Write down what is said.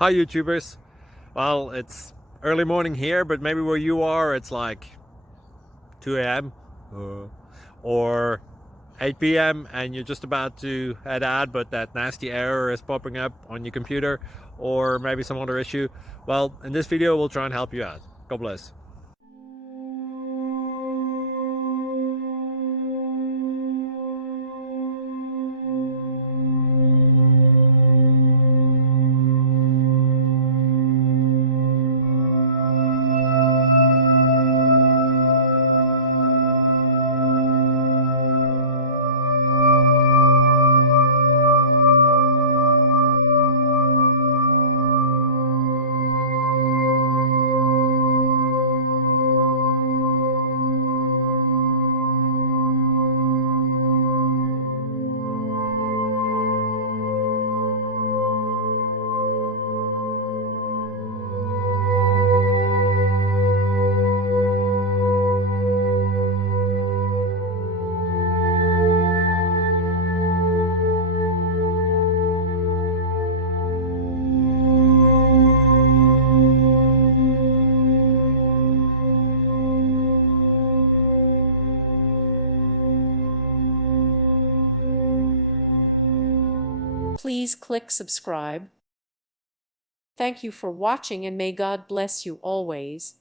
Hi YouTubers. Well, it's early morning here, but maybe where you are it's like 2 a.m. or 8 p.m. and you're just about to head out, but that nasty error is popping up on your computer, or maybe some other issue. Well, in this video we'll try and help you out. God bless. Please click subscribe. Thank you for watching and may God bless you always.